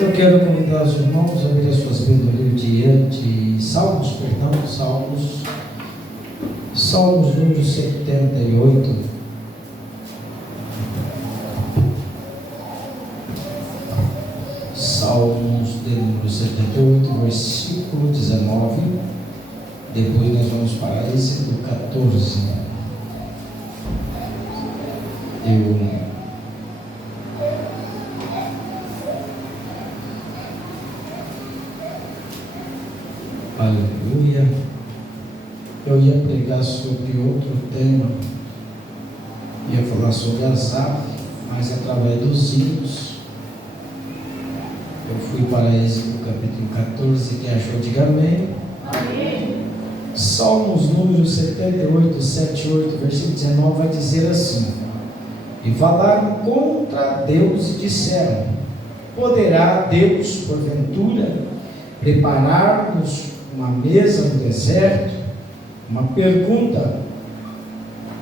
Eu quero convidar os irmãos a abrir as suas Bíblias no livro de Salmos, Salmos número 78. Salmos de número 78, versículo 19. Depois nós vamos para Êxodo 14. Aleluia. Eu ia pregar sobre outro tema, ia falar sobre Asaf, mas através dos hinos eu fui para Êxodo capítulo 14. Quem achou, diga amém. Amém. Salmos número 78, 7, 8, versículo 19 vai dizer assim: e falaram contra Deus e disseram: poderá Deus porventura preparar-nos uma mesa no deserto? Uma pergunta: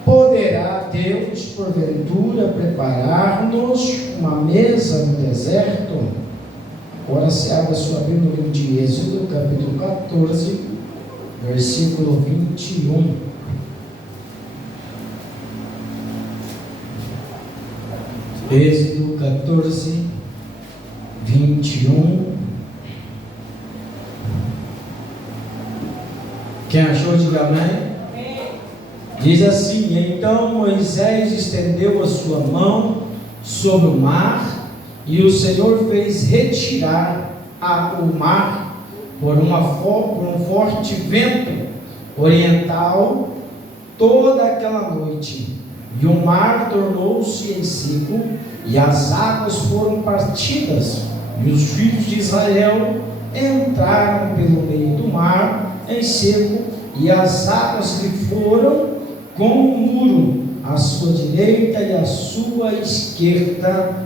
poderá Deus porventura preparar-nos uma mesa no deserto? Agora se abre a sua Bíblia no livro de Êxodo capítulo 14, versículo 21. Êxodo 14, 21. Quem achou, diga amém. Diz assim: então Moisés estendeu a sua mão sobre o mar, e o Senhor fez retirar o mar por um forte vento oriental toda aquela noite, e o mar tornou-se em seco, e as águas foram partidas, e os filhos de Israel entraram pelo meio do mar em seco, e as águas lhe foram como um muro à sua direita e à sua esquerda.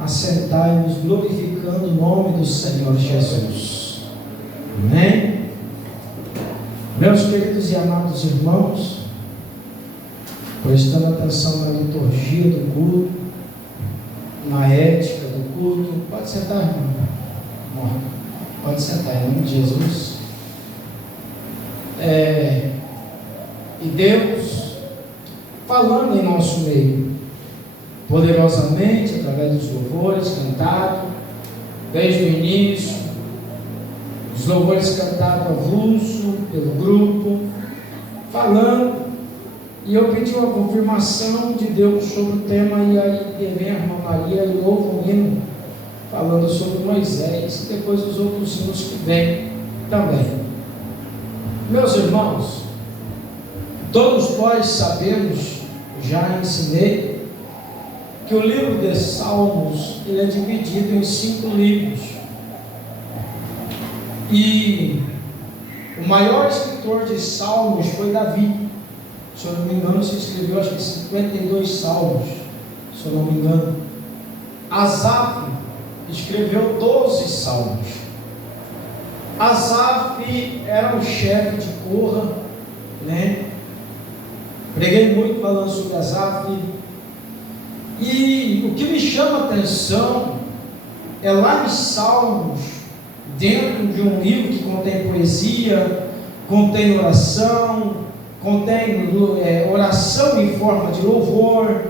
Assentai-nos glorificando o nome do Senhor Jesus. Amém? Meus queridos e amados irmãos, prestando atenção na liturgia do culto, na ética do culto, pode sentar, irmão. Pode sentar, em nome de Jesus. E Deus falando em nosso meio, poderosamente, através dos louvores cantados, desde o início, os louvores cantados avulso pelo grupo, falando, e eu pedi uma confirmação de Deus sobre o tema, e aí vem a irmã Maria e louva um hino, falando sobre Moisés, e depois os outros hinos que vêm também. Meus irmãos, todos nós sabemos, já ensinei, que o livro de Salmos ele é dividido em 5 livros, e o maior escritor de Salmos foi Davi. Se eu não me engano, se escreveu acho que 52 salmos, se eu não me engano. Asaf escreveu 12 salmos. Asaf era o chefe de Corra, né? Preguei muito falando sobre Asaf. E o que me chama a atenção é lá em Salmos, dentro de um livro que contém poesia, contém oração, contém oração em forma de louvor.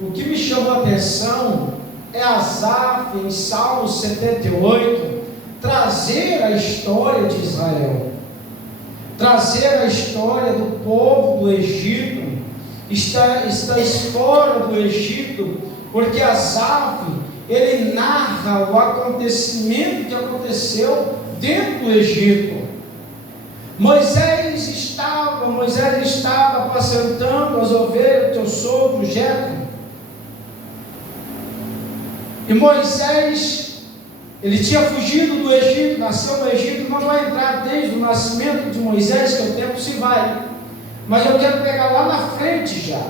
O que me chamou a atenção é Asaf, em Salmos 78, trazer a história de Israel, trazer a história do povo do Egito. Estás fora do Egito, porque Asaf, ele narra o acontecimento que aconteceu dentro do Egito. Moisés estava apacentando as ovelhas do seu sogro Jetro, e Moisés, ele tinha fugido do Egito, nasceu no Egito, não vai entrar desde o nascimento de Moisés, que o tempo se vai, mas eu quero pegar lá na frente já.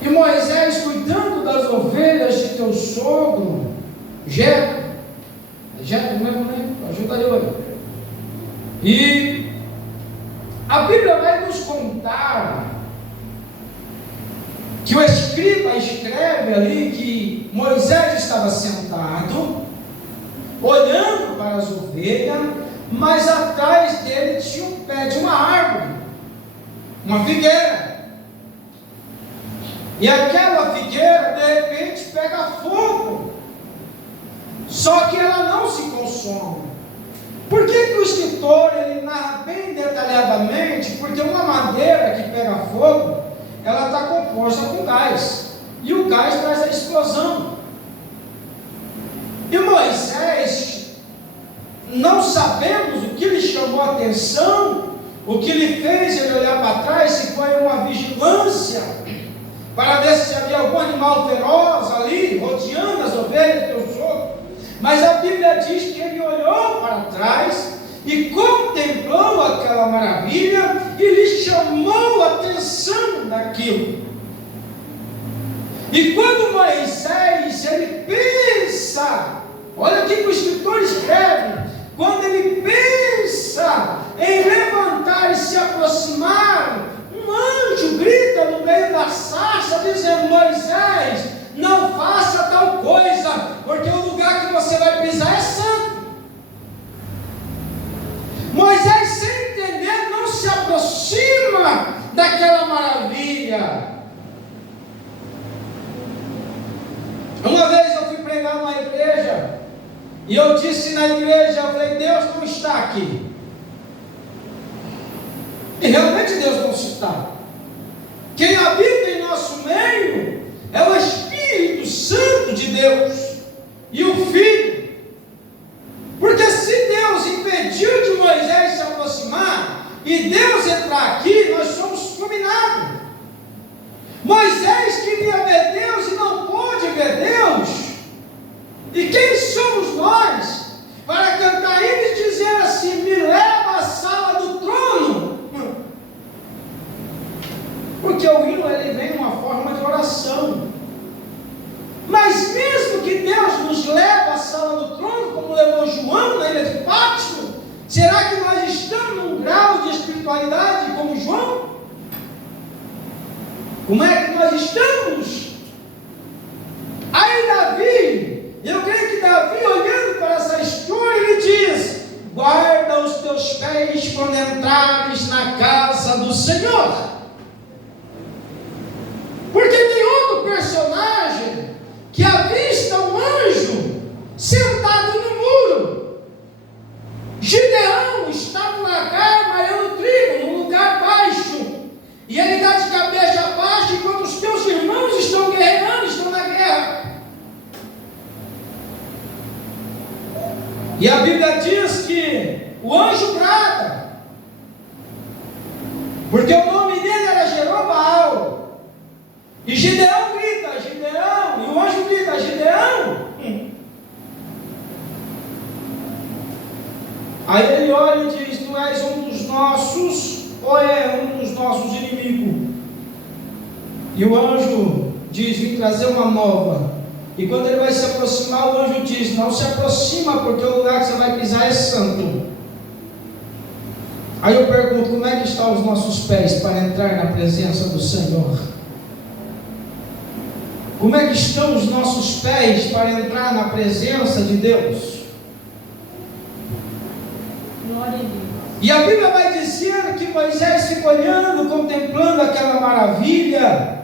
E Moisés, cuidando das ovelhas de teu sogro Jetro, não lembro nem, ajuda eu aí. E a Bíblia vai nos contar que o escriba escreve ali que Moisés Moisés estava sentado, olhando para as ovelhas, mas atrás dele tinha um pé de uma árvore, uma figueira. E aquela figueira, de repente, pega fogo. Só que ela não se consome. Por que o escritor ele narra bem detalhadamente? Porque uma madeira que pega fogo, ela está composta com gás. E o gás traz a explosão. E Moisés, não sabemos o que lhe chamou a atenção, o que lhe fez ele olhar para trás, se foi uma vigilância, para ver se havia algum animal feroz ali, rodeando as ovelhas do sogro. Mas a Bíblia diz que ele olhou para trás e contemplou aquela maravilha e lhe chamou a atenção daquilo. E quando Moisés, ele pensa, olha o que o escritor escreve, quando ele pensa em levantar e se aproximar, um anjo grita no meio da sarça, dizendo: Moisés, não faça tal coisa, porque o lugar que você vai pisar é santo. Moisés, sem entender, não se aproxima daquela maravilha. Uma vez eu fui pregar numa igreja, e eu disse na igreja, eu falei: Deus não está aqui. E realmente Deus não está. Quem habita em nosso meio é o Espírito Santo de Deus e o Filho. Porque se Deus impediu de Moisés se aproximar e Deus entrar aqui, nós somos fulminados. Moisés queria ver Deus e não pôde ver Deus. E quem somos nós para cantar e dizer assim: me leva à sala do trono? Porque o hino ele vem em uma forma de oração. Mas mesmo que Deus nos leve à sala do trono, como levou João na ilha de Pátimo, será que nós estamos num grau de espiritualidade como João? Como é que nós estamos? Aí Davi, eu creio que Davi, olhando para essa história, ele diz: guarda os teus pés quando entrares na casa do Senhor. Porque tem outro personagem que avista um anjo sentado no muro. Gideão está no lagar malhando trigo, num lugar baixo, e ele está de cabeça baixa enquanto os teus irmãos estão guerreando, estão na guerra. E a Bíblia diz que o anjo brada, porque o nome dele era Jerobaal. E Gideão grita: Gideão, e o anjo grita: Gideão. Aí ele olha e diz: tu és um dos nossos, ou é um dos nossos inimigos? E o anjo diz: vim trazer uma nova. E quando ele vai se aproximar, o anjo diz: não se aproxima, porque o lugar que você vai pisar é santo. Aí eu pergunto: como é que estão os nossos pés para entrar na presença do Senhor? Como é que estão os nossos pés para entrar na presença de Deus? Glória a Deus. E a Bíblia vai dizer que Moisés fica olhando, contemplando aquela maravilha.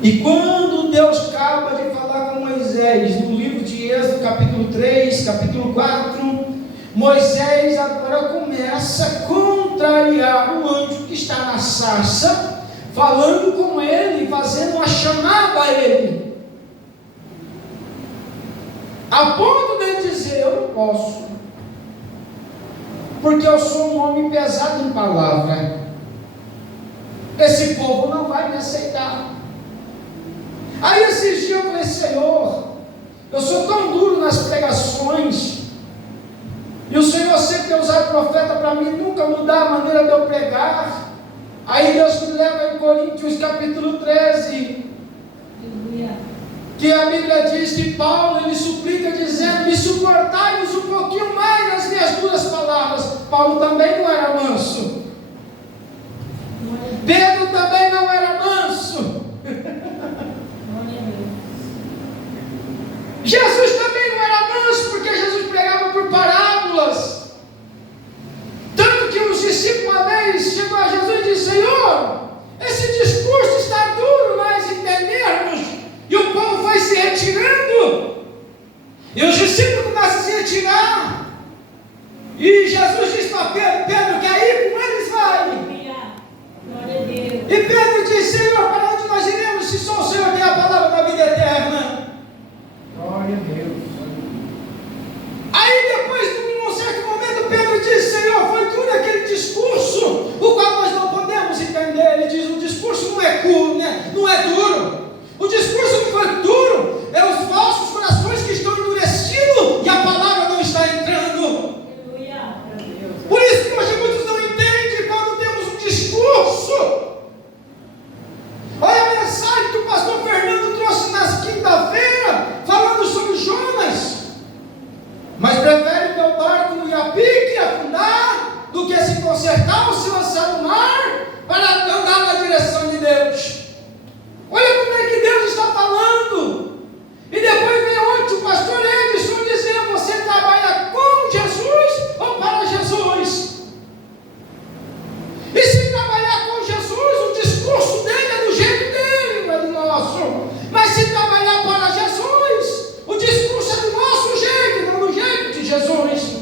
E quando Deus acaba de falar com Moisés, no livro de Êxodo, capítulo 3, capítulo 4, Moisés agora começa a contrariar o anjo que está na sarça, falando com ele, fazendo uma chamada a ele, a ponto de dizer: eu não posso, porque eu sou um homem pesado em palavra, esse povo não vai me aceitar. Aí esses dias eu falei: Senhor, eu sou tão duro nas pregações, e o Senhor sempre quer usar profeta para mim nunca mudar a maneira de eu pregar. Aí Deus me leva em Coríntios capítulo 13, que a Bíblia diz que Paulo ele suplica dizendo: me suportai-vos um pouquinho mais nas minhas duras palavras. Paulo também não era manso, Pedro também não era manso. Jesus também não era manso, porque Jesus pregava por parábolas. Tanto que os discípulos uma vez chegou a Jesus e disse: Senhor, esse discurso está duro nós entendermos. E o povo vai se retirando. E os discípulos começam a se retirar. E Jesus disse para Pedro: Pedro, quer ir com eles? Vai. E Pedro disse: Senhor, para onde nós iremos se só o Senhor tem a palavra da vida eterna? Glória a Deus. Aí depois, num certo momento, Pedro disse: Senhor, foi duro aquele discurso, o qual nós não podemos entender. Ele diz: o discurso não é duro. O discurso não foi duro, é os vossos corações que estão endurecidos e a palavra não está entrando. Por isso que hoje muitos não entendem quando temos um discurso. Olha a mensagem que o pastor Fernando trouxe na quinta-feira, falando sobre Jonas. Mas prefere meu barco ir a pique e afundar, do que se consertar ou se lançar no mar para andar na direção de Deus. Olha como é que Deus está falando. E depois vem ontem o pastor Edson dizendo: você trabalha com Jesus ou para Jesus? E se trabalhar com Jesus, o discurso dele é do jeito dele, não é do nosso. Mas se trabalhar para Jesus, o discurso é do nosso jeito, não do jeito de Jesus.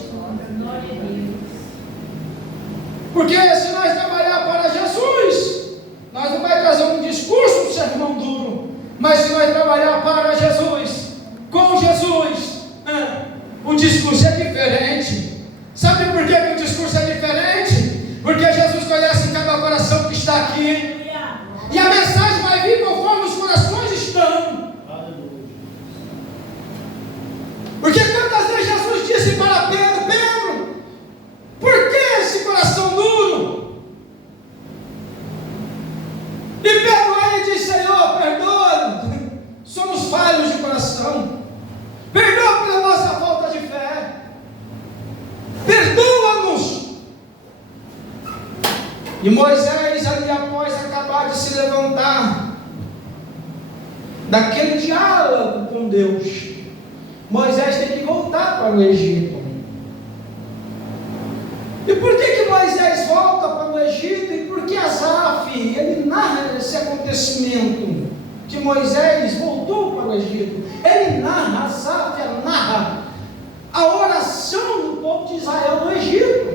Porque se nós trabalhar para Jesus, nós não vai trazer um discurso, um sermão duro. Mas se nós trabalhar para Jesus, com Jesus, o discurso é diferente. Sabe por que o discurso é diferente? Porque Jesus conhece cada coração que está aqui. E a mensagem vai vir conforme os corações estão. Porque quantas vezes Jesus disse para Pedro: Pedro, por que esse coração duro? E Pedro olha e diz: Senhor, perdoa, somos falhos de coração, perdoa pela nossa falta de fé, perdoa-nos. E Moisés, ali após acabar de se levantar daquele diálogo com Deus, Moisés tem que voltar para o Egito. E por que Moisés volta para o Egito? E por que Asaf, ele narra esse acontecimento, que Moisés voltou para o Egito? Ele narra, Asaf narra a oração do povo de Israel no Egito.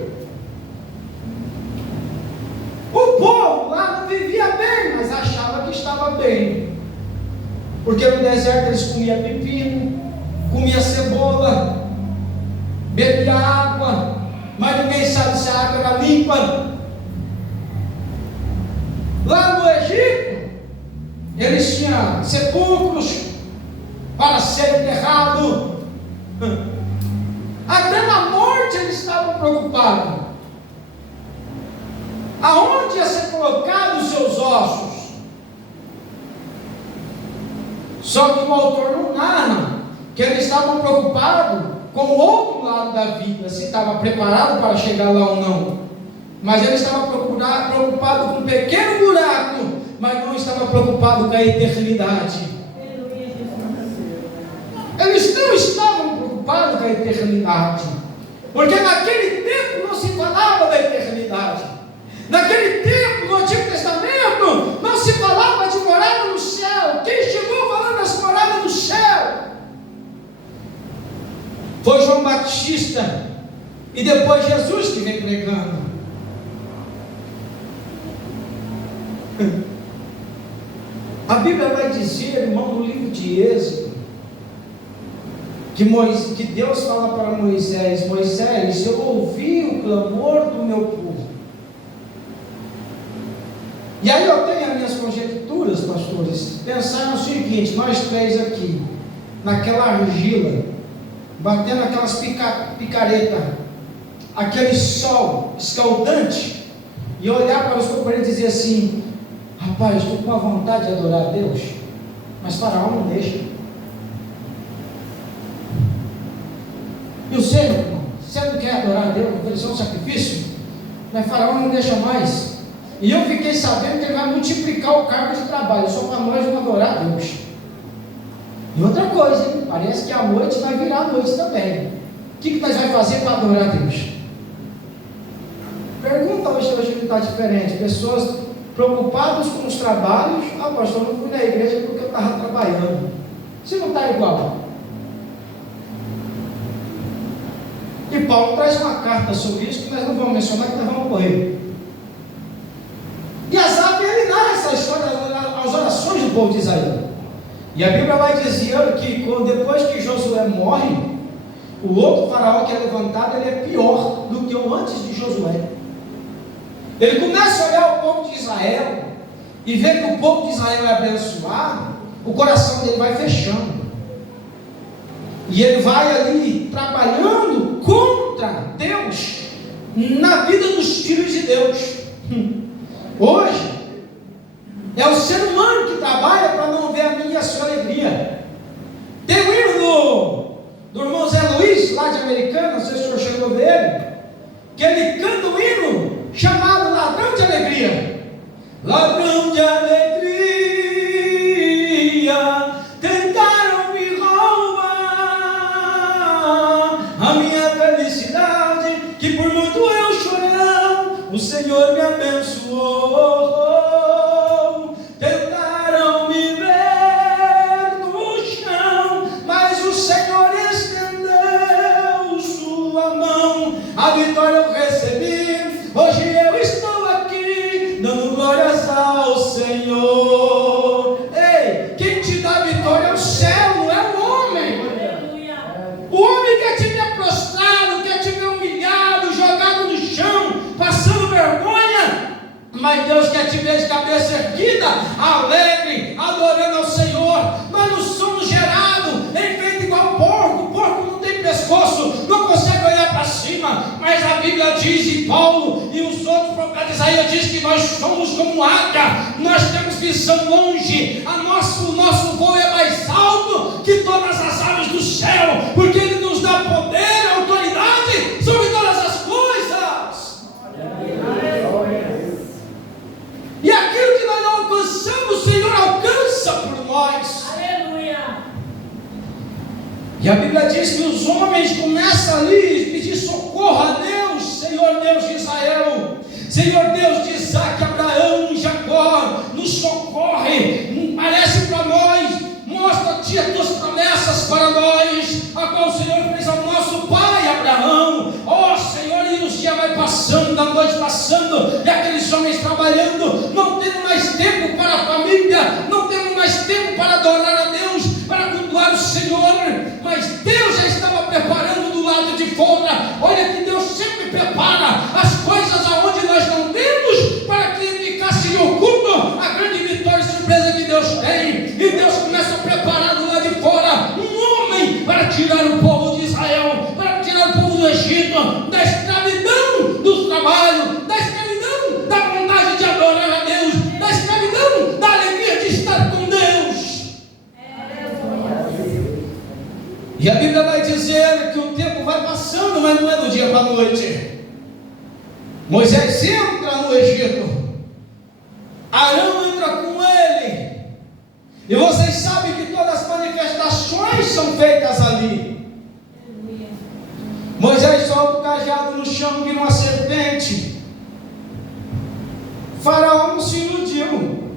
O povo lá não vivia bem, mas achava que estava bem, porque no deserto eles comiam pepino, comiam cebola, bebiam água, mas ninguém sabe se a água era limpa. Lá no Egito, eles tinham sepulcros para ser enterrados. Até na morte eles estavam preocupados. Aonde ia ser colocados os seus ossos? Só que o autor não narra que eles estavam preocupados com o outro lado da vida, se estava preparado para chegar lá ou não. Mas ele estava preocupado com um pequeno buraco, mas não estava preocupado com a eternidade. Eles não estavam preocupados com a eternidade, porque naquele tempo não se falava da eternidade. Naquele tempo, no Antigo Testamento, não se falava de morada no céu. Quem chegou falando das moradas do céu foi João Batista, e depois Jesus que vem pregando. A Bíblia vai dizer, irmão, no livro de Êxodo, que Deus fala para Moisés: Moisés, eu ouvi o clamor do meu povo. E aí eu tenho as minhas conjecturas, pastores, pensar no seguinte: nós três aqui, naquela argila, batendo aquelas picaretas, aquele sol escaldante, e olhar para os companheiros e dizer assim: rapaz, estou com uma vontade de adorar a Deus, mas Faraó não deixa. E o Senhor, irmão, você não quer adorar a Deus, oferecer um sacrifício? Mas Faraó não deixa mais. E eu fiquei sabendo que ele vai multiplicar o cargo de trabalho, só para nós não adorar a Deus. E outra coisa, hein? Parece que a noite vai virar a noite também. O que nós vamos fazer para adorar a Deus? Pergunta hoje que está diferente. Pessoas preocupadas com os trabalhos. Ah, pastor, eu não fui na igreja porque eu estava trabalhando. Se não está igual. E Paulo traz uma carta sobre isso que nós não vamos mencionar, que nós vamos correr. E Asaf, ele narra essa história, as orações do povo de Israel. E a Bíblia vai dizer que depois que Josué morre, o outro faraó que é levantado, ele é pior do que o antes de Josué. Ele começa a olhar o povo de Israel e vê que o povo de Israel é abençoado, o coração dele vai fechando. E ele vai ali trabalhando contra Deus na vida dos filhos de Deus. Hoje é o ser humano que trabalha para não ver a minha e a sua alegria. Tem um hino do irmão Zé Luiz, lá de Americana, não sei se o senhor chegou a ver ele, que ele canta um hino chamado Ladrão de Alegria. Ladrão de alegria, tentaram me roubar a minha felicidade, que por muito eu chorei, o Senhor me abençoou. Tentaram me ver no chão, mas o Senhor estendeu sua mão. A vitória eu recebi, hoje eu estou aqui, dando glórias ao Senhor. Ei, quem te dá a vitória é o céu, não é o homem. O homem quer te ver prostrado, quer te ver humilhado, jogado no chão, passando vergonha. Mas Deus quer te ver de cabeça erguida, alegre, adorando ao Senhor. Nós não somos gerados em feito igual porco. O porco não tem pescoço, não consegue olhar para cima. Mas a Bíblia diz, e Paulo e os outros profetas Isaías diz que nós somos como águia. Nós temos visão longe. O nosso voo é mais alto que todas as aves do céu, porque Ele nos dá poder, autoridade sobre todas as coisas. E aquilo que nós não alcançamos, o Senhor alcança por nós. Aleluia. E a Bíblia diz que os homens começam ali a pedir socorro a Deus. Senhor Deus de Israel, Senhor Deus de Isaac, Abraão, Jacó, nos socorre. Parece para nós, mostra-te as tuas promessas para nós, a qual o Senhor fez ao nosso pai Abraão. Ó Senhor, e os dias vai passando, a noite passando, e aqueles homens trabalhando, não tendo mais tempo para a família, não tendo mais tempo para adorar a Deus, para cultuar o Senhor. Mas Deus já estava preparando do lado de fora. Olha que Deus sempre prepara as coisas aonde nós não vemos, para que ficasse em oculto a grande vitória e surpresa que Deus tem. E Deus começa a preparar do lado de fora um homem para tirar o povo de Israel, para tirar o povo do Egito, da escravidão dos trabalhos, da escravidão da vontade de adorar a Deus, da escravidão da alegria de estar com Deus. E a Bíblia vai dizer que o tempo vai passando, mas não é do dia para a noite. Moisés entra no Egito, Arão entra com ele, e vocês sabem que todas as manifestações são feitas ali. Moisés solta o cajado no chão, vira uma serpente. Faraó não se iludiu,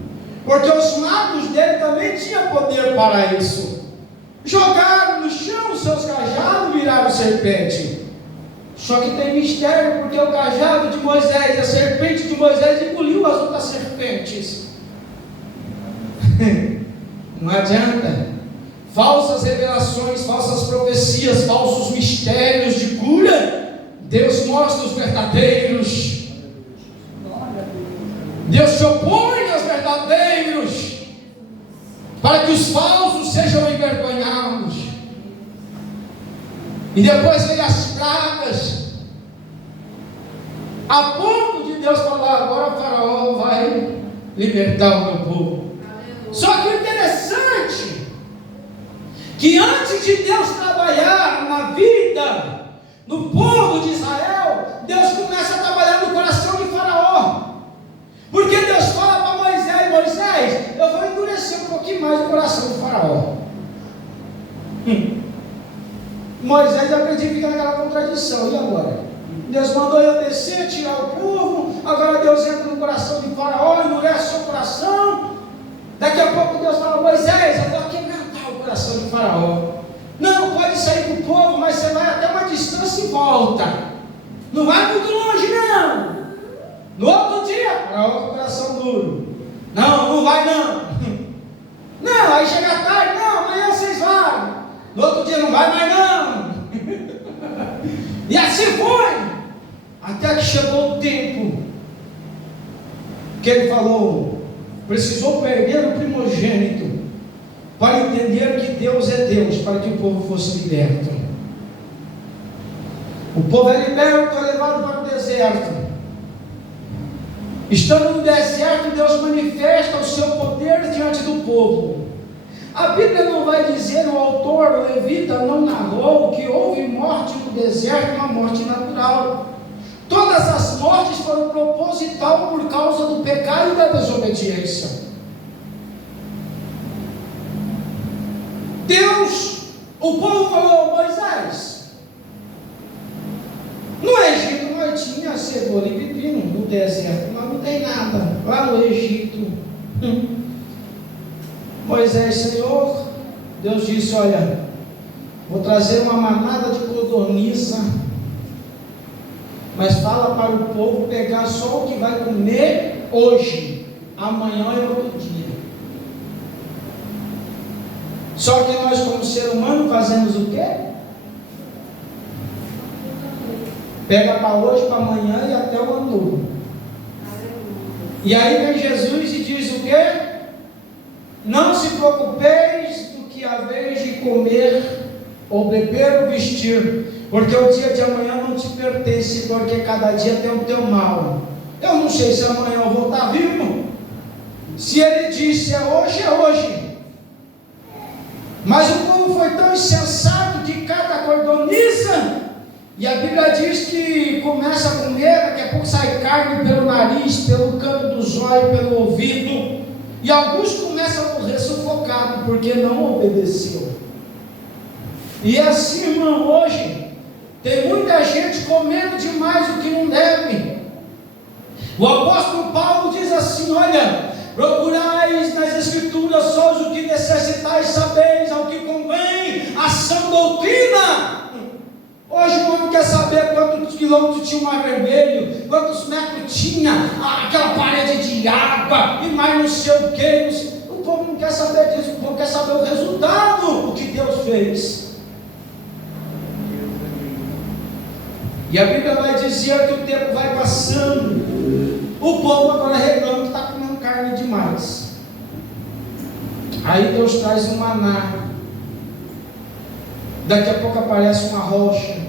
porque os magos dele também tinham poder para isso. Jogaram no chão os seus cajados e viraram serpente. Só que tem mistério, porque o cajado de Moisés, a serpente de Moisés engoliu as outras serpentes. Não adianta. Falsas revelações, falsas profecias, falsos mistérios de cura. Deus mostra os verdadeiros. Deus se opõe aos verdadeiros, para que os falsos sejam envergonhados. E depois vem as pragas, a ponto de Deus falar: agora o faraó vai libertar o meu povo. Só que o interessante, que antes de Deus trabalhar na vida do povo de Israel, Deus começa a trabalhar no coração de Faraó. Porque Deus fala para Moisés: Moisés, eu vou endurecer um pouquinho mais o coração do Faraó. Moisés acredita que fica naquela contradição. E agora? Deus mandou eu descer, tirar o povo. Agora Deus entra no coração de Faraó, endurece o seu coração. Daqui a pouco Deus fala: Moisés, eu vou quebrantar o coração de Faraó. Não, pode sair com o povo, mas você vai até uma distância e volta. Não vai muito longe, não. No outro dia, Faraó com o coração duro. Não, não vai não. Não, aí chega tarde, não, amanhã vocês vão. No outro dia não vai mais não. E assim foi. Até que chegou o tempo que ele falou: precisou perder o primogênito para entender que Deus é Deus, para que o povo fosse liberto. O povo é liberto, é levado para o deserto. Estando no deserto, Deus manifesta o seu poder diante do povo. A Bíblia não vai dizer, o autor, o levita, não narrou que houve morte no deserto, uma morte natural. Todas as mortes foram proposital por causa do pecado e da desobediência. Deus, o povo falou: Moisés, no Egito nós tinha cebola e pepino, no deserto nós não tem nada, lá no Egito. Moisés: Senhor, Deus disse: olha, vou trazer uma manada de codorniça, mas fala para o povo pegar só o que vai comer hoje, amanhã é outro dia. Só que nós, como ser humano, fazemos o quê? Pega para hoje, para amanhã e até o ano novo. E aí vem Jesus e diz o quê? Não se preocupeis do que haveis de comer, ou beber, ou vestir, porque o dia de amanhã não te pertence, porque cada dia tem o teu mal. Eu não sei se amanhã eu vou estar vivo. Se ele disse é hoje, é hoje. Mas o povo foi tão insensato que cada codorniça, e a Bíblia diz que começa a comer, daqui a pouco sai carne pelo nariz, pelo canto dos olhos, pelo ouvido, e alguns começam a morrer sufocados porque não obedeceu. E assim, irmão, hoje tem muita gente comendo demais o que não deve. O apóstolo Paulo diz assim: olha, procurais nas escrituras só o que necessitais, sabeis ao que convém, a sã doutrina. Hoje o homem quer saber quantos quilômetros tinha o Mar Vermelho, quantos metros tinha aquela parede de água, e mais não sei o que. O povo não quer saber disso, o povo quer saber o resultado, o que Deus fez. E a Bíblia vai dizer que o tempo vai passando, o povo agora reclama que está comendo carne demais. Aí Deus traz um maná, daqui a pouco aparece uma rocha.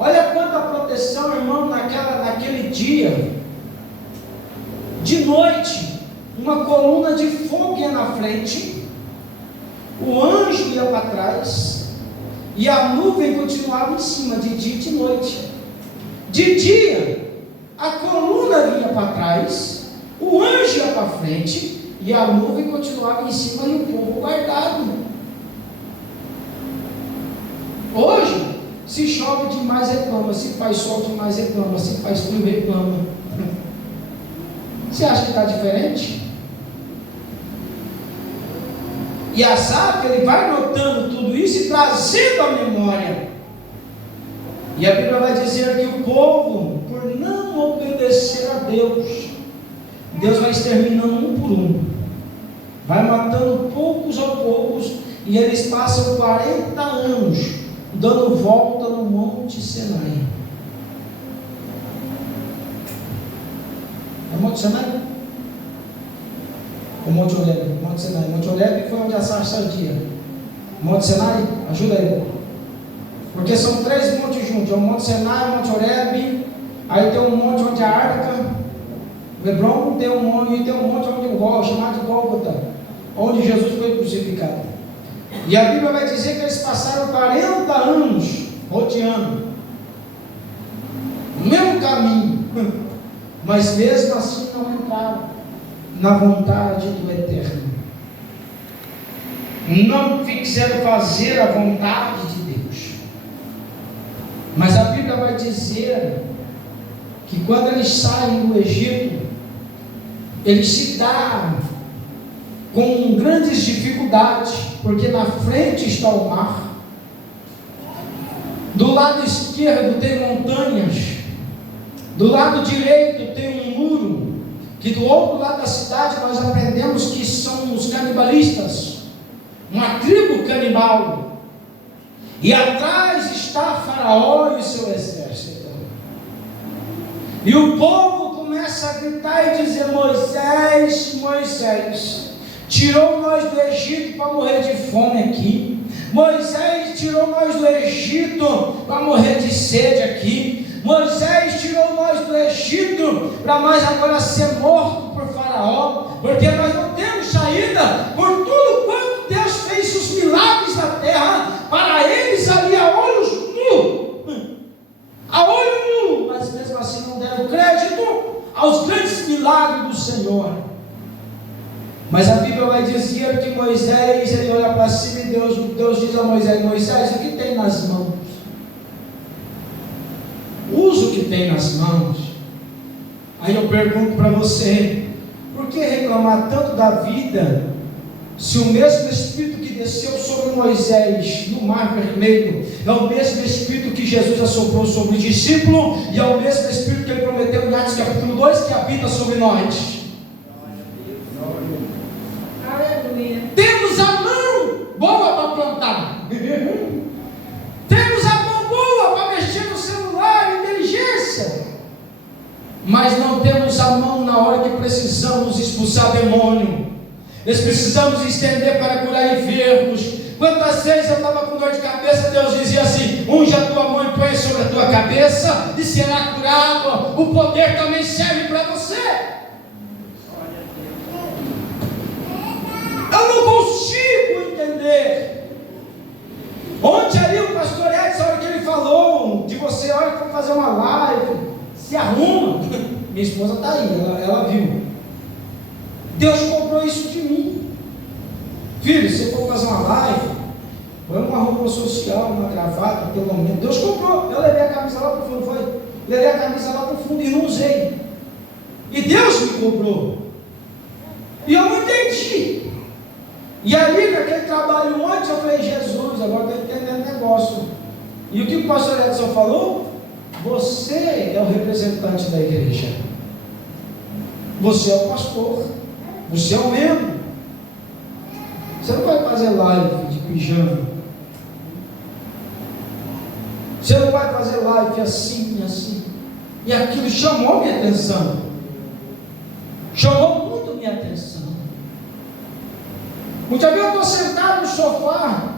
Olha quanta proteção, irmão, naquele dia. De noite, uma coluna de fogo ia na frente, o anjo ia para trás, e a nuvem continuava em cima, de dia e de noite. De dia, a coluna vinha para trás, o anjo ia para frente, e a nuvem continuava em cima e o povo guardado. Hoje, se chove demais reclama, se faz sol demais reclama, se faz frio reclama. Você acha que está diferente? E a sábia, ele vai notando tudo isso e trazendo a memória. E a Bíblia vai dizer que o povo, por não obedecer a Deus, Deus vai exterminando um por um, vai matando poucos a poucos, e eles passam 40 anos dando volta no Monte Sinai. É o Monte Sinai? O Monte Horebe? Monte Sinai. Monte Horebe foi onde a sarça ardia. Monte Sinai, ajuda aí. Porque são 3 montes juntos: é o Monte Sinai, o Monte Horebe, aí tem um monte onde a arca, o Hebron, tem um monte onde o Gol, chamado de Gólgota, onde Jesus foi crucificado. E a Bíblia vai dizer que eles passaram 40 anos rodeando o mesmo caminho, mas mesmo assim não entraram na vontade do Eterno. não quiseram fazer a vontade de Deus. Mas a Bíblia vai dizer que quando eles saem do Egito, eles se dão com grandes dificuldades, porque na frente está o mar, do lado esquerdo tem montanhas, do lado direito tem um muro, que do outro lado da cidade nós aprendemos que são os canibalistas, uma tribo canibal, e atrás está Faraó e o seu exército. E o povo começa a gritar e dizer: Moisés, Moisés, tirou nós do Egito para morrer de fome aqui. Moisés tirou nós do Egito para morrer de sede aqui. Moisés tirou nós do Egito para nós agora ser morto por Faraó, porque nós não temos saída por tudo quanto Deus fez os milagres na terra para eles ali a olhos nus, a olho nu, mas mesmo assim não deram crédito aos grandes milagres do Senhor. Mas a Bíblia vai dizer que Moisés, ele olha para cima e Deus diz a Moisés: Moisés, o que tem nas mãos? Usa o que tem nas mãos. Aí eu pergunto para você: por que reclamar tanto da vida, se o mesmo Espírito que desceu sobre Moisés no Mar Vermelho é o mesmo Espírito que Jesus assoprou sobre o discípulo, e é o mesmo Espírito que ele prometeu em Atos capítulo 2 que habita sobre nós? Temos a mão boa para plantar, temos a mão boa para mexer no celular, inteligência, mas não temos a mão na hora que precisamos expulsar demônio. Nós precisamos estender para curar enfermos. Quantas vezes eu estava com dor de cabeça, Deus dizia assim: unge a tua mão e põe sobre a tua cabeça e será curado. O poder também serve para você. Eu não consigo entender. Ontem ali o pastor Edson, a hora que ele falou de você, olha que vamos fazer uma live, se arruma. Minha esposa está aí, ela viu. Deus cobrou isso de mim. Filho, se for fazer uma live, põe uma roupa social, uma gravata, pelo menos. Deus cobrou. Eu levei a camisa lá para o fundo, foi? Levei a camisa lá para o fundo e não usei. E Deus me cobrou. E eu não entendi. E ali, com aquele trabalho ontem, eu falei: Jesus, agora eu estou entendendo o negócio. E o que o pastor Edson falou? Você é o representante da igreja. Você é o pastor. Você é o membro. Você não vai fazer live de pijama. Você não vai fazer live assim, assim. E aquilo chamou minha atenção. Chamou muito minha atenção. Muitas vezes eu estou sentado no sofá.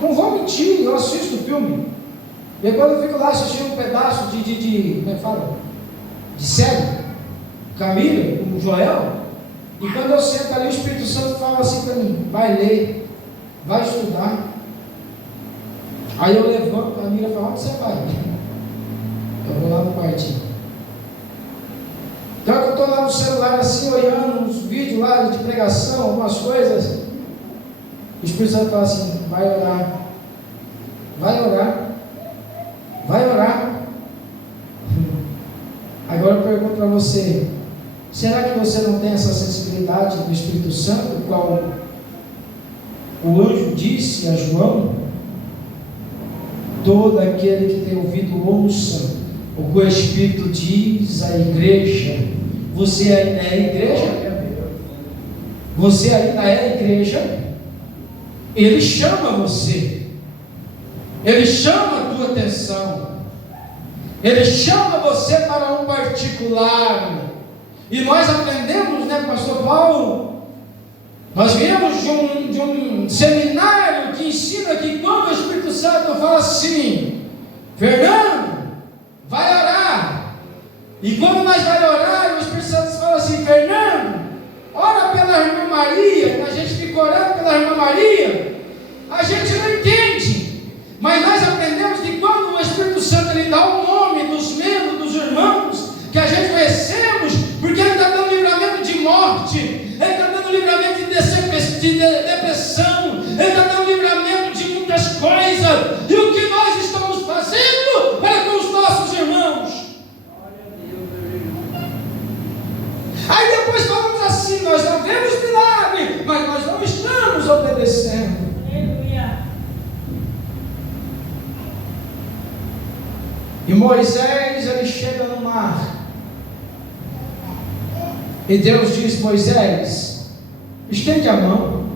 Não vou mentir, eu assisto o filme. E aí, quando eu fico lá assistindo um pedaço como é que fala? De série, Camila, com o Joel. E quando eu sento ali, o Espírito Santo fala assim para mim: vai ler, vai estudar. Aí eu levanto, a Camila fala: onde você vai? Eu vou lá no quartinho. Então eu estou lá no celular assim, olhando uns vídeos lá de pregação, algumas coisas. O Espírito Santo fala assim: vai orar, vai orar, vai orar. Agora eu pergunto para você: será que você não tem essa sensibilidade do Espírito Santo, qual o anjo disse a João? Todo aquele que tem ouvido ouça o que o Espírito diz à igreja. Você ainda é a igreja? Você ainda é a igreja? Ele chama você. Ele chama a tua atenção. Ele chama você para um particular. E nós aprendemos, né, pastor Paulo? Nós viemos de um seminário que ensina que quando o Espírito Santo fala assim: Fernando, vai orar. E quando nós vai orar, o Espírito Santo fala assim: Fernando, ora pela irmã Maria. Quando a gente fica orando pela irmã Maria, a gente não entende. Mas nós aprendemos que quando o Espírito Santo ele dá o nome dos membros, dos irmãos, que a gente conhecemos, porque ele está dando livramento de morte, ele está dando livramento de de depressão, Ele está dando livramento de muitas coisas. E o que nós estamos fazendo para com os nossos irmãos? Aí depois falamos assim: nós não vemos milagre, mas nós não estamos obedecendo. E Moisés, ele chega no mar, e Deus diz: Moisés, estende a mão.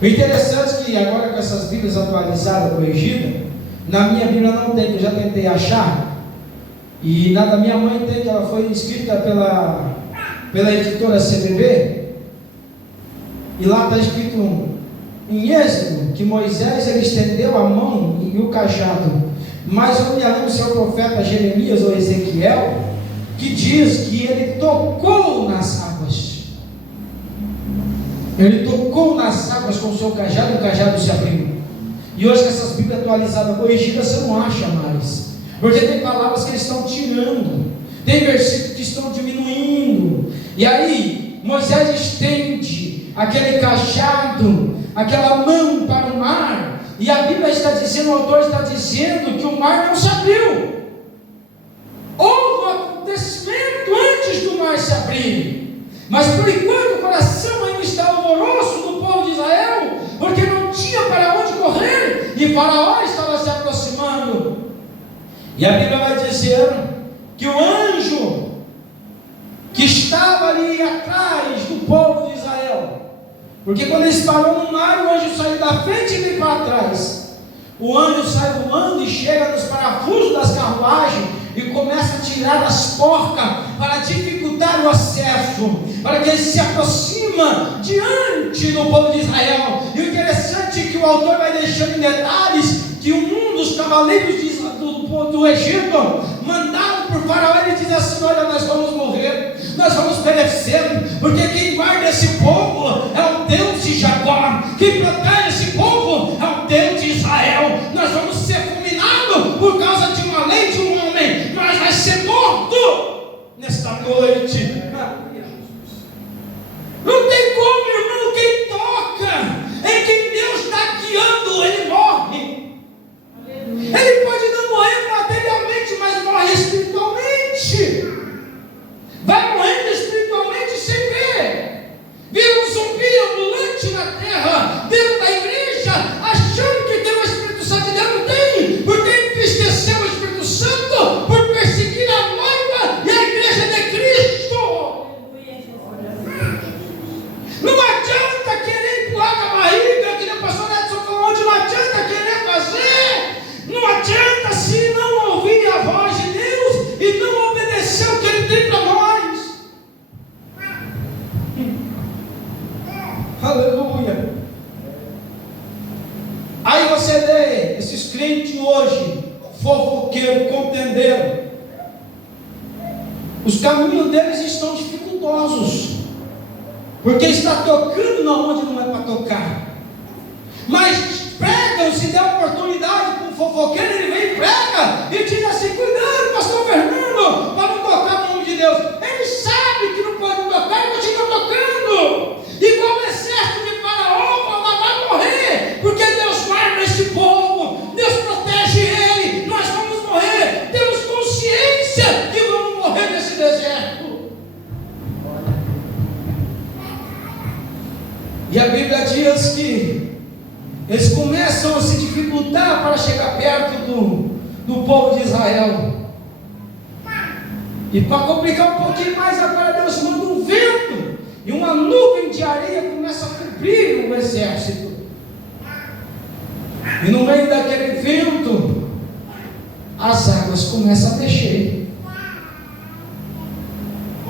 O interessante é que agora com essas Bíblias atualizadas, corrigidas, na minha Bíblia não tem, que eu já tentei achar, e na da minha mãe tem, que ela foi escrita pela editora CBB, e lá está escrito em Êxodo que Moisés, ele estendeu a mão e o cajado. Mas eu me lembro se é o profeta Jeremias ou Ezequiel, que diz que ele tocou nas águas. Ele tocou nas águas com o seu cajado, e o cajado se abriu. E hoje com essas Bíblias atualizadas, corrigidas, você não acha mais, porque tem palavras que eles estão tirando, tem versículos que estão diminuindo. E aí Moisés estende aquele cajado, aquela mão para o mar, e a Bíblia está dizendo, o autor está dizendo que o mar não se abriu. Houve um acontecimento antes do mar se abrir, mas por enquanto o coração ainda está alvoroço do povo de Israel, porque não tinha para onde correr, e Faraó estava se aproximando. E a Bíblia vai dizer que o anjo que estava ali atrás do povo de Israel, porque quando eles pararam no mar, o anjo saiu da frente e veio para trás. O anjo sai voando e chega nos parafusos das carruagens e começa a tirar as porcas para dificultar o acesso, para que ele se aproxima diante do povo de Israel. E o interessante é que o autor vai deixando em detalhes que um dos cavaleiros do Egito, mandado por Faraó, ele diz assim: olha, nós vamos morrer, nós vamos perecer, porque quem guarda esse povo é o Deus de Jacó, quem protege esse povo é o Deus de Israel. Nós vamos ser fulminados por causa de uma lei de um homem, nós vai ser morto nesta noite. Não tem como, irmão, quem toca em quem Deus está guiando, ele morre. Ele pode não morrer materialmente, mas morre espiritualmente. Vai morrendo espiritualmente sem ver. Vira um zumbi ambulante na terra, dentro da igreja, achando que tem o Espírito Santo. E Deus não tem, porque entristeceu o Espírito Santo por perseguir a noiva e a igreja de Cristo. Não adianta querer empurrar com a barriga, que nem o pastor Edson falou ontem, não adianta querer fazer. Não adianta se não ouvir a voz de Deus e não obedecer o que Ele tem para nós. Aleluia. Aí você vê esses crentes hoje, fofoqueiros, contendeiros. Os caminhos deles estão dificultosos, porque está tocando na onde não é para tocar. Mas pregam, se der oportunidade para um fofoqueiro, ele vem e prega e diz assim: cuidado, pastor Fernando, para não tocar no nome de Deus. Ele sabe que não pode tocar e continua tocando, igual o exército de Faraó, vai morrer, porque Deus guarda este povo, Deus protege ele. Nós vamos morrer, temos consciência que vamos morrer nesse deserto. E a Bíblia diz que eles começam a se dificultar para chegar perto do povo de Israel. E para complicar um pouquinho mais, agora Deus manda um vento, e uma nuvem de areia começa a cobrir o exército. E no meio daquele vento, as águas começam a mexer.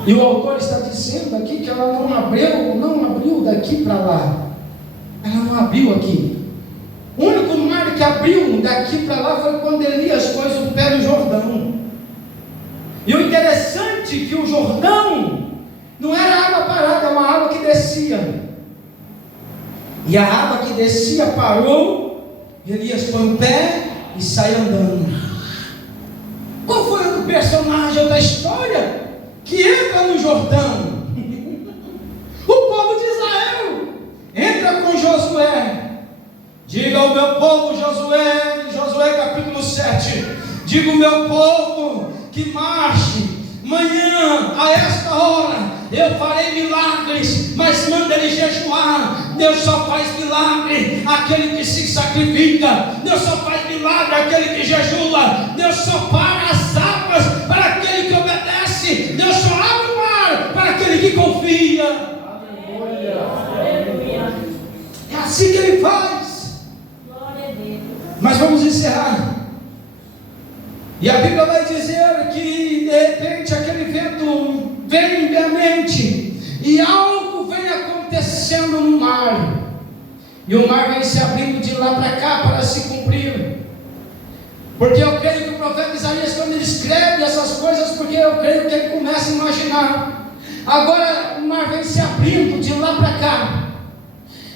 E o autor está dizendo aqui que ela não abriu daqui para lá. Ela não abriu aqui. O único mar que abriu daqui para lá foi quando Elias pôs o pé no Jordão. E o interessante é que o Jordão não era água parada, é uma água que descia. E a água que descia parou, Elias põe o pé e sai andando. Qual foi o personagem da história que entra no Jordão? O povo de Israel. Diga ao meu povo, Josué, em Josué capítulo 7, diga ao meu povo que marche. Amanhã, a esta hora, eu farei milagres, mas manda ele jejuar. Deus só faz milagre aquele que se sacrifica. Deus só faz milagre aquele que jejua. Deus só para as águas para aquele que obedece. Deus só abre o mar para aquele que confia. Aleluia. É assim que ele faz. Mas vamos encerrar. E a Bíblia vai dizer que de repente aquele vento vem veemente e algo vem acontecendo no mar, e o mar vem se abrindo de lá para cá para se cumprir. Porque eu creio que o profeta Isaías, quando ele escreve essas coisas, porque eu creio que ele começa a imaginar. Agora o mar vem se abrindo de lá para cá.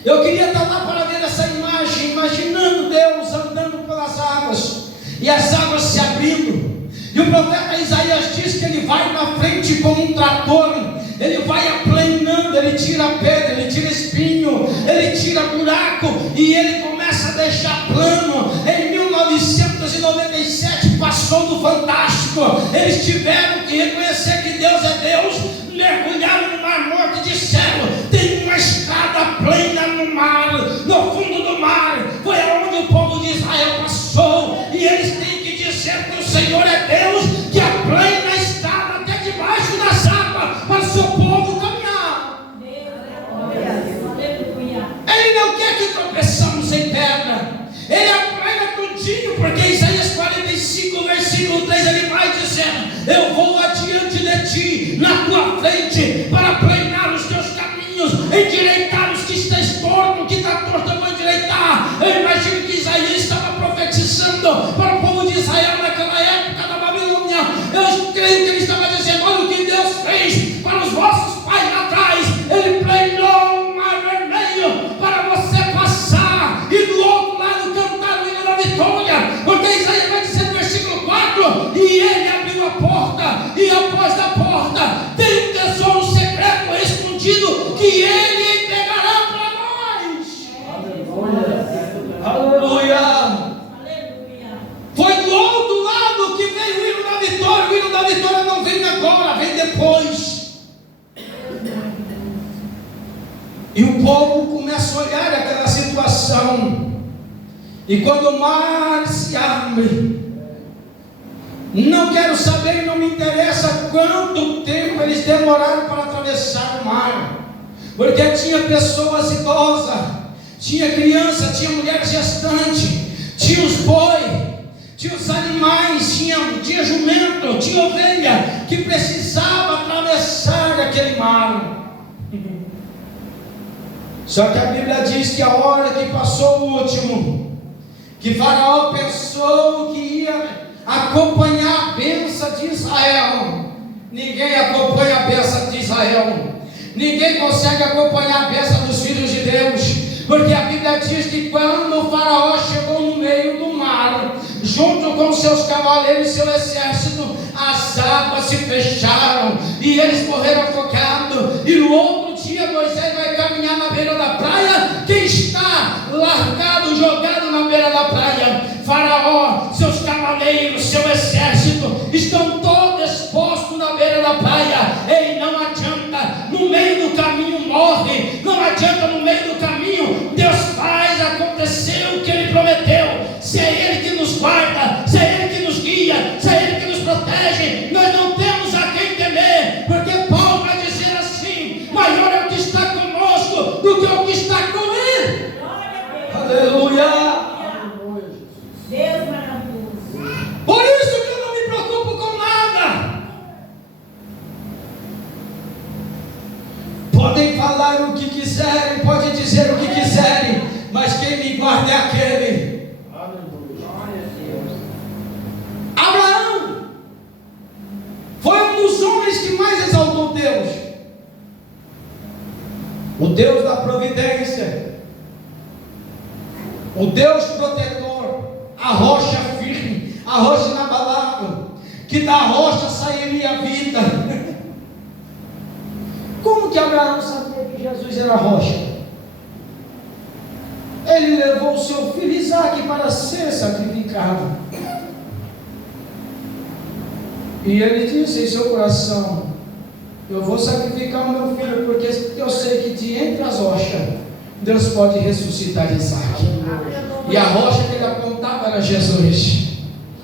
Eu queria estar lá para ver essa imagem, imaginando Deus andando pelas águas e as águas se abrindo. E o profeta Isaías diz que ele vai na frente como um trator, ele vai aplanando, ele tira pedra, ele tira espinho, ele tira buraco e ele começa a deixar plano. Em 1997 passou do fantástico. Eles tiveram que reconhecer que Deus é Deus, mergulharam no mar morto e disseram: tem uma estrada plana no mar, no fundo do mar. Foi aonde o povo de Israel passou, e eles têm que dizer que o Senhor é Deus, que aplana a estrada até debaixo das águas para o seu povo caminhar. Ele não quer que tropeçamos em pedra, ele aplana tudinho, porque Isaías 45 versículo 3 ele vai dizendo: eu vou adiante de ti, na tua frente, para aplanar os teus caminhos, endireitar os que estás torto, que está torto eu vou endireitar. Eu imagino que Isaías estava profetizando para o povo de Israel naquela época da Babilônia. Eu creio que ele estava dizendo: olha o que Deus fez para os vossos pais lá atrás. Ele planou o mar vermelho para você passar e do outro lado cantar o hino da vitória. Porque Isaías vai dizer no versículo 4: e ele abriu a porta, e após da porta tem um tesouro secreto escondido que ele entregará para nós. Aleluia. Foi do outro lado que veio o hino da vitória. O hino da vitória não vem agora, vem depois. E o povo começa a olhar aquela situação. E quando o mar se abre, não quero saber, não me interessa quanto tempo eles demoraram para atravessar o mar, porque tinha pessoas idosas, tinha criança, tinha mulher gestante, tinha os boi, tinha os animais, tinha jumento, tinha ovelha, que precisava atravessar aquele mar. Só que a Bíblia diz que a hora que passou o último, que Faraó pensou que ia acompanhar a bênção de Israel. Ninguém acompanha a bênção de Israel, ninguém consegue acompanhar a bênção dos filhos de Deus, porque a Bíblia diz que quando o Faraó chegou no meio do mar, junto com seus cavaleiros e seu exército, as águas se fecharam e eles morreram afogados. E no outro dia Moisés vai caminhar na beira da praia. Quem está largado, jogado na beira da praia? Faraó, seus cavaleiros, seu exército estão todos expostos na beira da praia. Ei, não adianta, no meio do caminho morre, não adianta, no meio do caminho Deus faz acontecer o que Ele prometeu. Se é Ele que nos guarda, se é Ele que nos guia, se é Ele que nos protege, nós não temos a quem temer, porque Paulo vai dizer assim: maior é o que está conosco do que o que está com Ele. Aleluia. Deus maravilhoso. Por isso que eu não me preocupo com nada. Podem falar o que quiserem, podem dizer o que quiserem, mas quem me guarda é aquele. Abraão foi um dos homens que mais exaltou Deus, o Deus da providência, o Deus protetor, a rocha firme, a rocha inabalável, que da rocha sairia a vida. Como que Abraão sabia que Jesus era a rocha? Ele levou o seu filho Isaque para ser sacrificado. E ele disse em seu coração: eu vou sacrificar o meu filho, porque eu sei que de entre as rochas Deus pode ressuscitar Isaque. E a rocha que ele apontava era Jesus,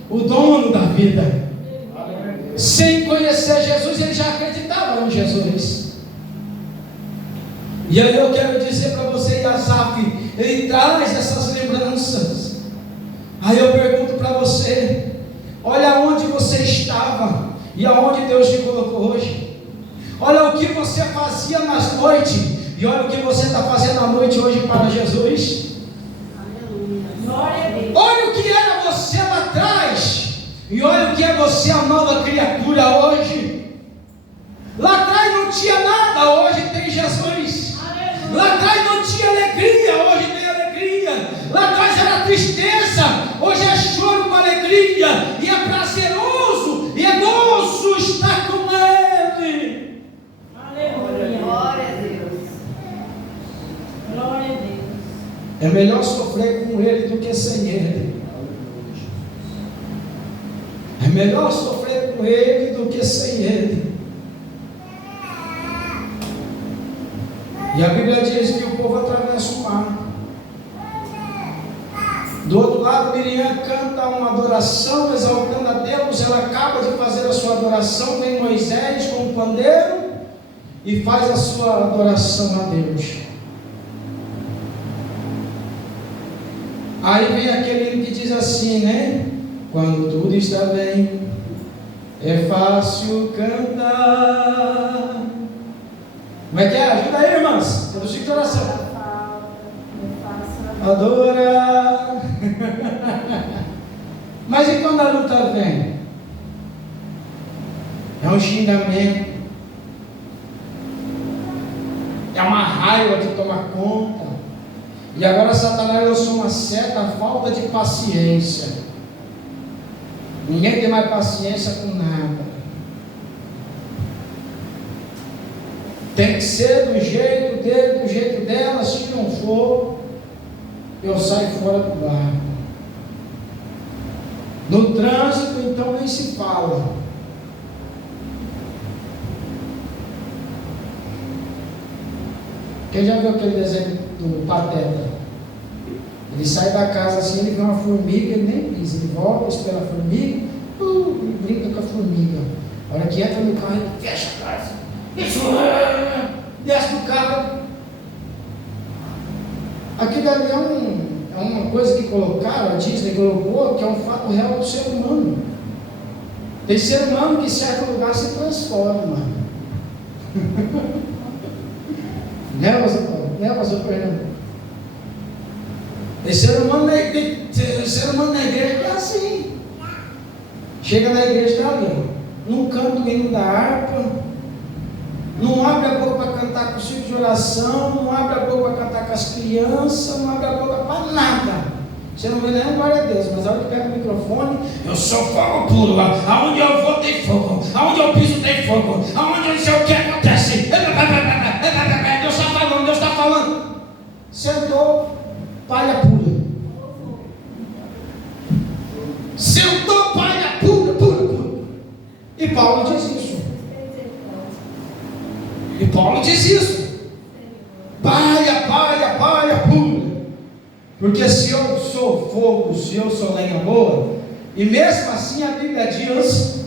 o dono da vida. Sem conhecer Jesus, ele já acreditava em Jesus. E aí eu quero dizer para você, Asaf, ele traz essas lembranças. Aí eu pergunto para você: olha onde você estava e aonde Deus te colocou hoje. Olha o que você fazia nas noites e olha o que você está fazendo à noite hoje para Jesus. Aleluia. Olha o que era você lá atrás e olha o que é você, a nova criatura hoje. Lá atrás não tinha nada, hoje tem Jesus. Lá atrás não tinha alegria, hoje tem alegria. Lá atrás era tristeza, hoje é choro com alegria. E é prazeroso, e é gozo estar com Ele. Aleluia. Glória a Deus. Glória a Deus. É melhor sofrer com Ele do que sem Ele. É melhor sofrer com Ele do que sem Ele. E a Bíblia diz que o povo atravessa o mar. Do outro lado, Miriam canta uma adoração, exaltando a Deus. Ela acaba de fazer a sua adoração. Vem Moisés com o pandeiro e faz a sua adoração a Deus. Aí vem aquele hino que diz assim, né? Quando tudo está bem, é fácil cantar. Como é que é? Ajuda aí, irmãs. Eu preciso de oração. Adorar. Mas e quando a luta vem? É um xingamento. É uma raiva que toma conta. E agora Satanás lançou uma seta, a falta de paciência. Ninguém tem mais paciência com nada. Tem que ser do jeito dele, do jeito dela. Se não for, eu saio fora do barco. No trânsito, então, nem se fala. Quem já viu aquele desenho do Pateta? Ele sai da casa assim, ele vê uma formiga, ele nem pisa. Ele volta, espera a formiga, e brinca com a formiga. A hora que entra no carro, ele fecha a casa. Desce do carro. Aquilo ali é uma coisa que colocaram, a Disney colocou, que é um fato real do ser humano. Tem ser humano que em certo lugar se transforma. Né, pastor Fernando? Tem ser humano na igreja que é assim. Chega na igreja, está ali, não canta o hino da harpa. Não abre a boca para cantar com o círculo de oração, não abre a boca para cantar com as crianças, não abre a boca para nada. Você não vê nem glória a Deus, mas a hora que pega o microfone, eu sou fogo puro, aonde eu vou tem fogo, aonde eu piso tem fogo, aonde eu sei o que acontece. Deus está falando. Sentou, palha pura. Sentou, palha pura. E Paulo diz isso. E Paulo diz isso. Palha pura. Porque se eu sou fogo, se eu sou lenha boa, e mesmo assim a Bíblia diz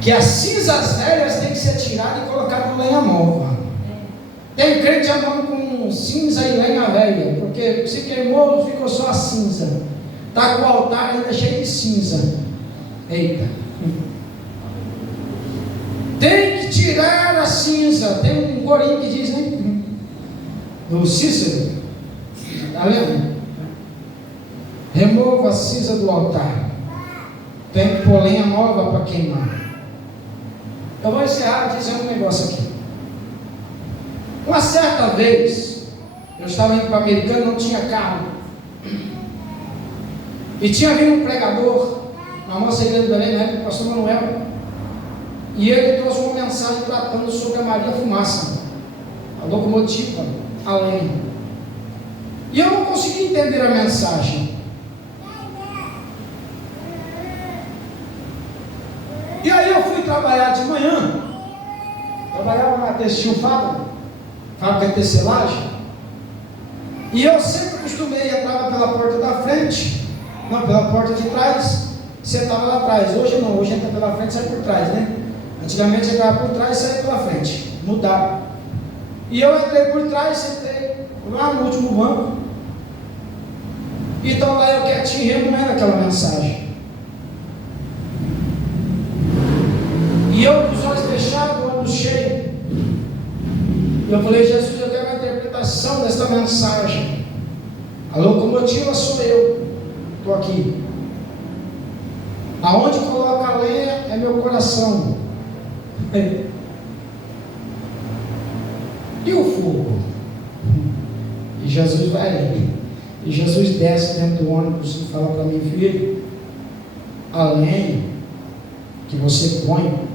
que as cinzas velhas têm que ser tiradas e colocadas com lenha nova. Tem crente andando com cinza e lenha velha, porque se queimou, ficou só a cinza. Está com o altar ainda cheio de cinza. Eita. Tem que tirar a cinza. Tem um corinho que diz, né? Do Cícero. Está vendo? Remova a cinza do altar. Tem que pôr lenha nova para queimar. Eu vou encerrar dizendo um negócio aqui. Uma certa vez, eu estava indo para a Americana, não tinha carro. E tinha vindo um pregador, na nossa igreja de Belém, na época, o pastor Manuel. E ele trouxe uma mensagem tratando sobre a Maria Fumaça, a locomotiva, a lenha. E eu não consegui entender a mensagem. E aí eu fui trabalhar de manhã. Trabalhava na Textil fábrica de tecelagem. E eu sempre costumei entrar pela porta da frente, não, pela porta de trás, sentava lá atrás. Hoje não, hoje entra pela frente e sai por trás, né? Antigamente entrava por trás e saía pela frente. Mudaram. E eu entrei por trás, sentei lá no último banco. Então lá eu quietinho, remoendo aquela mensagem. E eu com os olhos fechados, o olho cheio. E eu falei, Jesus, eu quero a interpretação desta mensagem. A locomotiva sou eu. Estou aqui. Aonde coloca a lenha é meu coração. E o fogo? E Jesus vai ali. E Jesus desce dentro do ônibus e fala para mim, filho, a lenha que você põe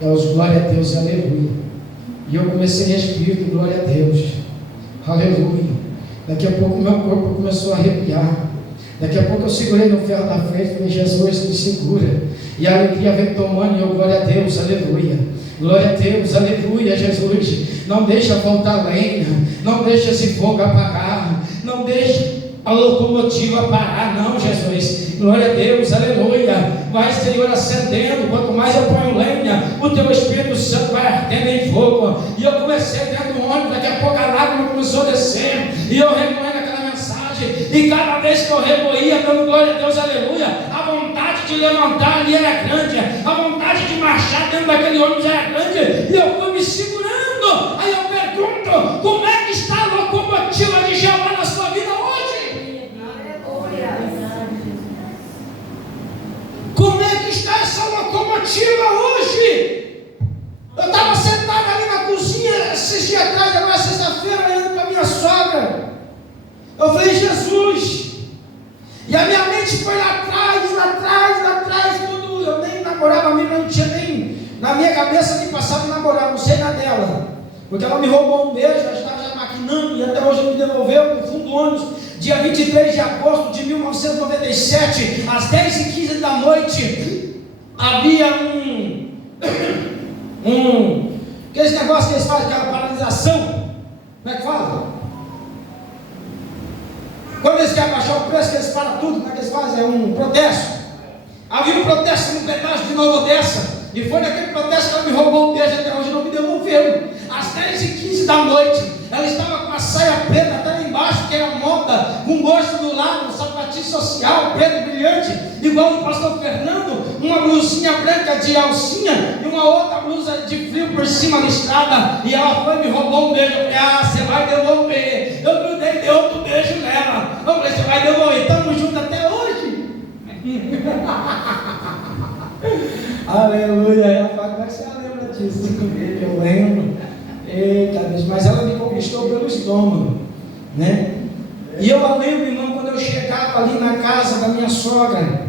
é os glória a Deus e aleluia. E eu comecei a espírito, glória a Deus, aleluia. Daqui a pouco meu corpo começou a arrepiar. Daqui a pouco eu segurei no ferro da frente e falei, Jesus, me segura. E a alegria vem tomando e eu, glória a Deus, aleluia. Glória a Deus, aleluia, Jesus. Não deixa faltar lenha, não deixa esse fogo apagar, não deixa a locomotiva parar, não, Jesus. Glória a Deus, aleluia. Vai, Senhor, acendendo. Quanto mais eu ponho lenha, o teu Espírito Santo vai ardendo em fogo. E eu comecei dentro do ônibus, daqui a pouco a lágrima começou a descer, e eu remoendo aquela mensagem, e cada vez que eu remoía, dando glória a Deus, aleluia, a vontade de levantar ali era grande, a vontade de marchar dentro daquele ônibus era grande, e eu fui me segurando. Aí eu pergunto, como é que está a locomotiva de Jeová na sua vida hoje? Como é que está essa locomotiva hoje? Eu estava sentado ali na cozinha esses dias atrás, agora sexta-feira, olhando para minha sogra. Eu falei, Jesus. E a minha mente foi lá atrás, tudo. Eu nem namorava, não tinha nem na minha cabeça nem passava em namorar, não sei na dela. Porque ela me roubou um beijo, ela estava já maquinando e até hoje me devolveu no fundo do ônibus. Dia 23 de agosto de 1997, às 10h15 da noite, havia aqueles negócios que eles fazem, aquela paralisação. Como é que fala? Quando eles querem baixar o preço, que eles param tudo, como é que eles fazem? É um protesto. Havia um protesto no pedaço de Nova Odessa. E foi naquele protesto que ela me roubou o beijo, até hoje não me devolveu. Às 10h15 da noite, ela estava com a saia preta até lá embaixo, que era moda, com gosto do lado, um sapatinho social, preto, brilhante, igual do pastor Fernando, uma blusinha branca de alcinha e uma outra blusa de frio por cima listrada. E ela foi e me roubou um beijo. Eu falei, você vai devolver. Eu grudei e dei outro beijo nela. Eu falei, você vai devolver, estamos juntos até hoje. Aleluia. Como é que você lembra disso? Eu lembro. Eita, mas ela me conquistou pelo estômago, né? E eu lembro, irmão, quando eu chegava ali na casa da minha sogra,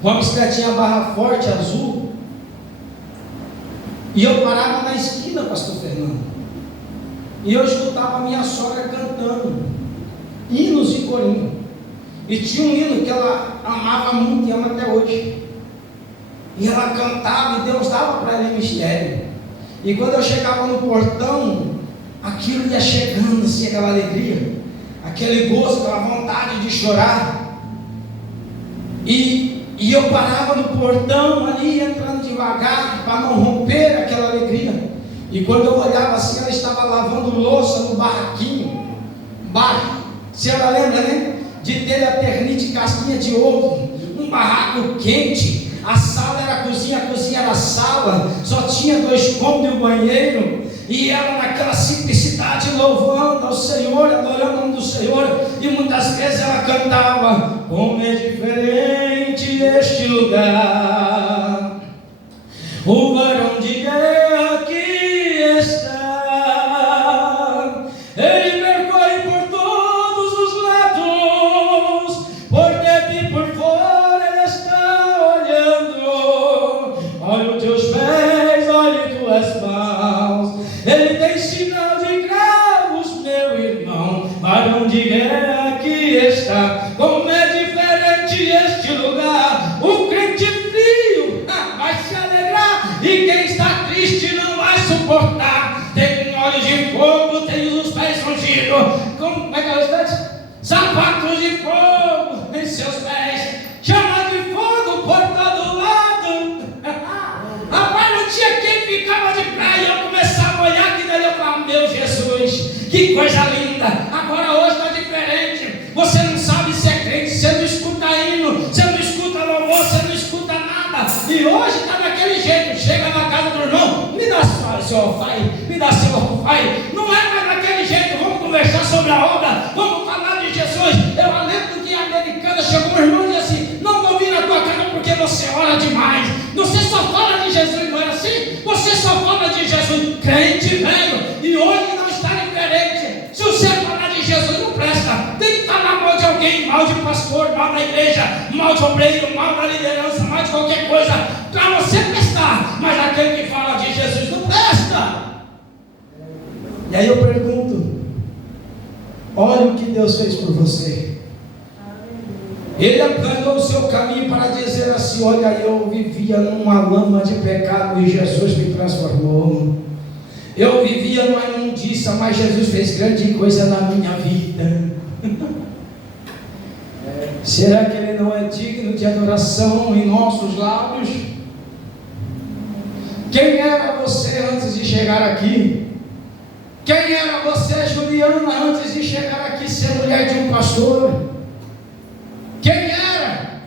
uma bicicletinha barra forte, azul, e eu parava na esquina, pastor Fernando, e eu escutava a minha sogra cantando hinos e corinho. E tinha um hino que ela amava muito e ama até hoje. E ela cantava e Deus dava para ela em mistério. E quando eu chegava no portão, aquilo ia chegando assim, aquela alegria, aquele gozo, aquela vontade de chorar. E eu parava no portão ali, entrando devagar, para não romper aquela alegria. E quando eu olhava assim, ela estava lavando louça no barraquinho. Barra, se ela lembra, né? De telha ternite, casquinha de ovo, um barraco quente. A sala era a cozinha era a sala, só tinha 2 cômodos e um banheiro, e ela naquela simplicidade louvando ao Senhor, adorando o nome do Senhor, e muitas vezes ela cantava, como é diferente este lugar, o varão de guerra que está, ele percorre por todos os lados, por dentro e por fora ele está olhando, olha os teus pés, olha tuas mãos, ele tem sinal de cravos, meu irmão, varão onde é que está? Como é diferente este lugar. O crente frio vai se alegrar, e quem está triste não vai suportar. Tem olhos de fogo, tem os pés ungidos. Como é que é o restante? Sapatos de fogo em seus pés, chama de fogo por todo lado. Rapaz, não tinha quem ficava de pé, e eu começava a olhar, que daí eu falava, meu Jesus, que coisa linda. Agora hoje está diferente. Você não sabe se é crente, você não escuta hino, você não escuta louvor, você não escuta nada. E hoje está daquele jeito. Chega na casa do irmão, me dá seu pai, me dá seu pai. Não é mais daquele jeito. Vamos conversar sobre a obra, vamos falar de Jesus. Eu lembro que em Americana chegou um irmão e disse assim: não vou vir na tua casa porque você ora demais. Você só fala de Jesus, não é assim? Você só fala de Jesus, crente velho. E hoje não está diferente. Se você falar de Jesus, não presta. Tem que falar mal de alguém, mal de pastor, mal da igreja, mal de obreiro, mal da liderança, mal de qualquer coisa, para você prestar. Mas aquele que fala de Jesus não presta. E aí eu pergunto: olha o que Deus fez por você. Ele aplanou o seu caminho para dizer assim: olha, eu vivia numa lama de pecado e Jesus me transformou. Eu vivia numa imundícia, mas Jesus fez grande coisa na minha vida. Será que Ele não é digno de adoração em nossos lábios? Quem era você antes de chegar aqui? Quem era você, Juliana, antes de chegar aqui ser mulher de um pastor? Quem era?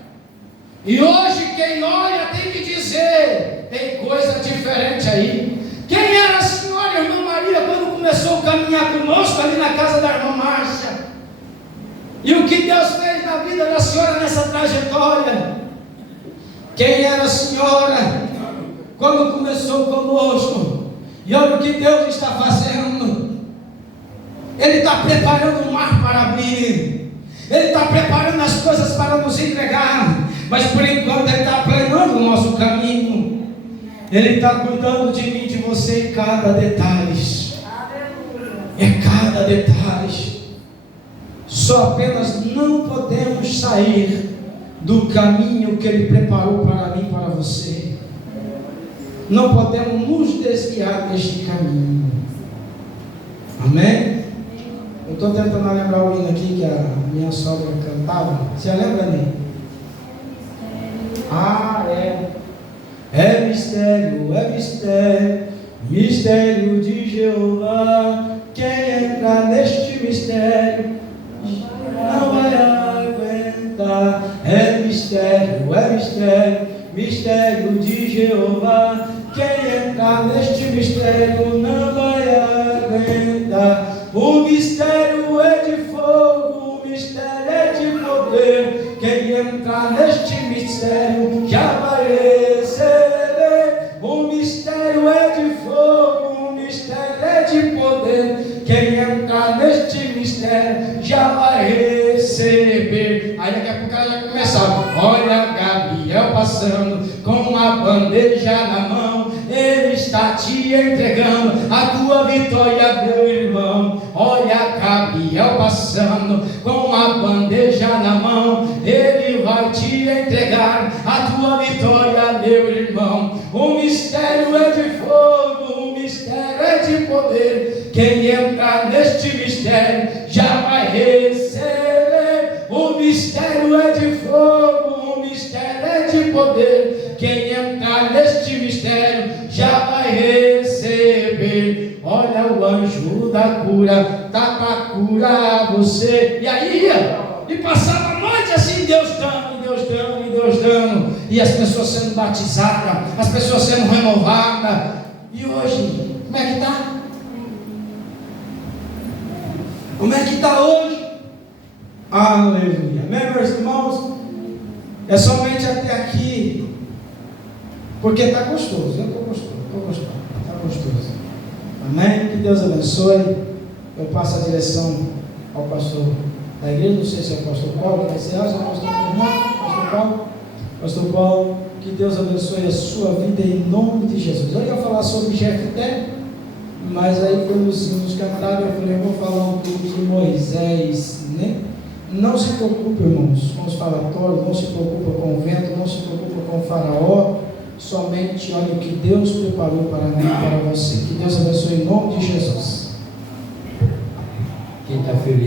E hoje quem olha tem que dizer: tem coisa diferente aí. Quem era a senhora irmã Maria quando começou a caminhar conosco ali na casa da irmã Márcia? E o que Deus fez na vida da senhora nessa trajetória? Quem era a senhora quando começou conosco? E olha o que Deus está fazendo. Ele está preparando o mar para abrir. Ele está preparando as coisas para nos entregar. Mas por enquanto Ele está aplanando o nosso caminho. Ele está cuidando de mim, de você em cada detalhe. É cada detalhe. Só apenas não podemos sair do caminho que Ele preparou para mim e para você. Não podemos nos desviar deste caminho. Amém? Eu estou tentando lembrar o hino aqui que a minha sogra cantava. Você lembra, Ney? É mistério, mistério de Jeová. Quem entrar neste mistério não vai aguentar. É mistério, mistério de Jeová. Quem entrar neste mistério não vai aguentar. O mistério é de fogo, o mistério é de poder. Quem entrar neste mistério já vai receber. O mistério é de fogo, o mistério é de poder. Quem entrar neste mistério já vai receber. Aí daqui a pouco ela já começava: olha Gabriel passando com a bandeja na mão. Ele está te entregando a tua vitória, meu irmão. Olha Gabriel passando com a bandeja na mão. Ele vai te entregar a tua vitória, meu irmão. O mistério é de fogo, o mistério é de poder. Quem entrar neste mistério já vai receber. O mistério é de fogo, o mistério é de poder. Quem entrar neste mistério já vai receber. Olha o anjo da cura, tá para curar você. E aí e passava a noite assim, Deus dando, Deus dando, Deus dando. E as pessoas sendo batizadas, as pessoas sendo renovadas. E hoje, como é que está? Como é que está hoje? Aleluia. Amém, meus irmãos? É somente até aqui. Porque está gostoso. Eu estou gostoso. Está gostoso. Amém? Que Deus abençoe. Eu passo a direção ao pastor da igreja. Não sei se é o pastor Paulo, mas se é pastor Paulo. Pastor Paulo, que Deus abençoe a sua vida em nome de Jesus. Eu ia falar sobre Jefté, Mas aí quando os hinos cantaram, eu falei, eu vou falar um pouco de Moisés, né? Não se preocupe, irmãos, com os falatórios, não se preocupe com o vento, não se preocupe com o faraó, somente olhe o que Deus preparou para mim e para você. Que Deus abençoe em nome de Jesus. Quem está feliz?